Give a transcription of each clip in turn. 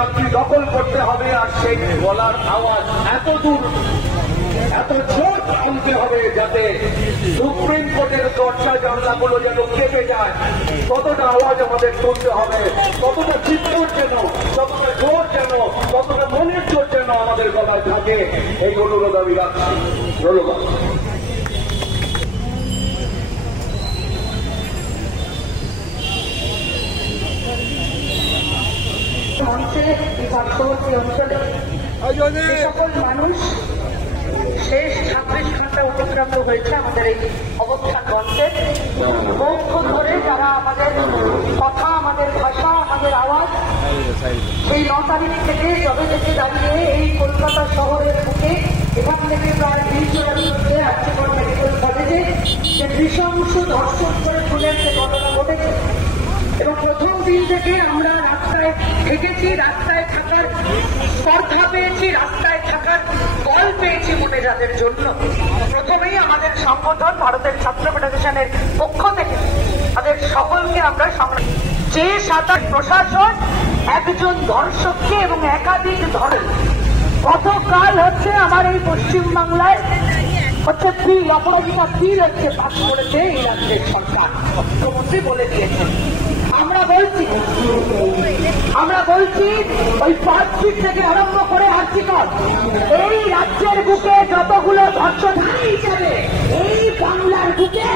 রাত্রি দখল করতে হবে, আর সেই গলার আওয়াজ এত দূর এত জোর আনতে হবে যাতে সুপ্রিম কোর্টের দরজা জানলাগুলো যেন কেঁপে যায়। কতটা আওয়াজ আমাদের তুলতে হবে, কতটা চিৎকার যেন, কতটা জোর যেন, কতটা মনের জোর যেন আমাদের গলায় থাকে, এই অনুরোধ আমি রাখছি। ধন্যবাদ। অঞ্চলে পার্শ্ববর্তী অঞ্চলে যে সকল মানুষ শেষ 26 ঘন্টা অতিক্রান্ত হয়েছে আমাদের এই অবস্থান মঞ্চের বহুক্ষণ ধরে যারা আমাদের কথা, আমাদের ভাষা, আমাদের আওয়াজ সেই 9 তারিখ থেকে যবে থেকে দাঁড়িয়ে এই কলকাতা শহরের বুকে এখান থেকে প্রায় 20 জনের মধ্যে আর্যকর মেডিকেল কলেজে যে নৃশংস ধর্ষণ করে খুনের যে ঘটনা ঘটেছে, এবং প্রথম দিন থেকে আমরা রাস্তায় থেকেছি, রাস্তায় থাকার স্পর্ধা পেয়েছি, রাস্তায় থাকার বল পেয়েছি মহিলাদের জন্য। প্রথমেই আমাদের সংগঠন ভারতের ছাত্র ফেডারেশনের পক্ষ থেকে তাদের সকলকে আমরা যে সাধারণ প্রশাসন একজন ধর্ষককে এবং একাধিক ধরে গতকাল হচ্ছে আমার এই পশ্চিমবাংলায় হচ্ছে বিল, অপরাধিকা বিল হচ্ছে পাস করেছে এই রাজ্যের সরকার, মুখ্যমন্ত্রী বলে দিয়েছেন। আমরা বলছি ওই পার্কশিট থেকে আরম্ভ করে আর্জিকর এই রাজ্যের বুকে যতগুলো ধর্ষণকারী হিসেবে এই বাংলার বুকে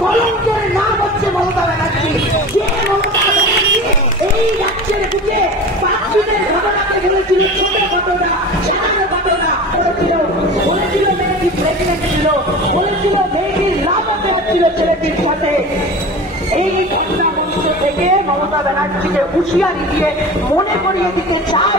কলঙ্কের নাম হচ্ছে মমতা ব্যানার্জি। যে মমতা ব্যানার্জি এই রাজ্যের বুকে পার্কশিটের ঘটনাকে বলেছিল ছোট ঘটনা, সামান্য ঘটনা করেছিল, বলেছিল মেয়েটি প্রেগনেন্ট ছিল, বলেছিল মেয়েটির লাভ হতে হচ্ছিল ছেলেটির সাথে। এই ঘটনা মঞ্চ থেকে মমতা ব্যানার্জিকে হুঁশিয়ারি দিয়ে মনে করিয়ে দিতে চাই